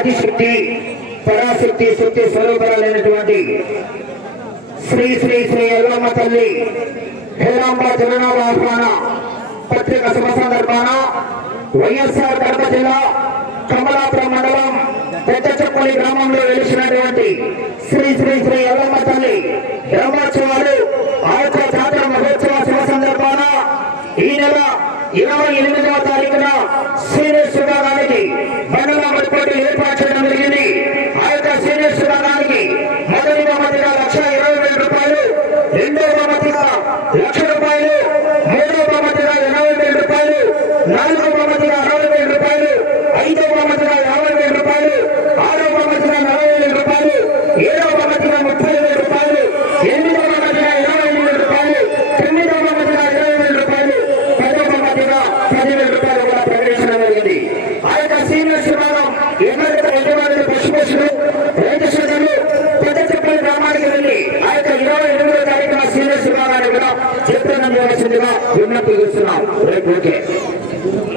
ఆదిశక్తి పరాశక్తి శక్తి స్వరూపరాలైనటువంటి శ్రీ శ్రీ శ్రీ ఎల్లమ్మ తల్లి హేరాంబ జగన్నాథ ఆహ్వాన పత్రిక శుభ సందర్భాన వైఎస్ఆర్ కడప జిల్లా కమలాపురం మండలం పెద్దచెప్పల్లి గ్రామంలో వెలిసినటువంటి శ్రీ శ్రీ శ్రీ ఎల్లమ్మ తల్లి బ్రహ్మోత్సవాలు ఆ యొక్క జాతర మహోత్సవ శుభ సందర్భాన ఈ నెల ఇరవై ఎనిమిదవ తారీఖున సీనియర్స్ విభాగానికి మండల మట్టిపోటీ ఏర్పాటు చేయడం జరిగింది ఆ యొక్క సీనియర్స్ విభాగానికి మొదటి బహుమతిగా లక్ష ఇరవై వేల రూపాయలు రెండో బహుమతిగా లక్ష రూపాయలు మూడో బహుమతిగా ఎనభై వేల రూపాయలు నాలుగో బహుమతిగా అరవై వేల రూపాయలు ఐదో బహుమతిగా యాభై వేల రూపాయలు ఆరో బహుమతిగా నలభై వేల రూపాయలు ఏడో బహుమతిగా ముప్పై వేల రూపాయలు ఎనిమిదో బహుమతిగా ఇరవై వేల రూపాయలు తొమ్మిదో బహుమతిగా ఇరవై వేల రూపాయలు పదో బహుమతిగా పదివేల రూపాయలు కూడా ప్రకటించడం జరిగింది. ఆ యొక్క సీనియర్స్ విభాగం ఎన్నో యజమానులు పశుపక్షులు రైతు సోదరులు పెద్ద చెప్పని గ్రామానికి వెళ్ళి ఆ యొక్క ఇరవై ఎనిమిదో తారీఖున సీనియర్స్ విభాగాన్ని కూడా చైతన్యం విన్నప్పుడు చూస్తున్నాం. రేపు ఓకే.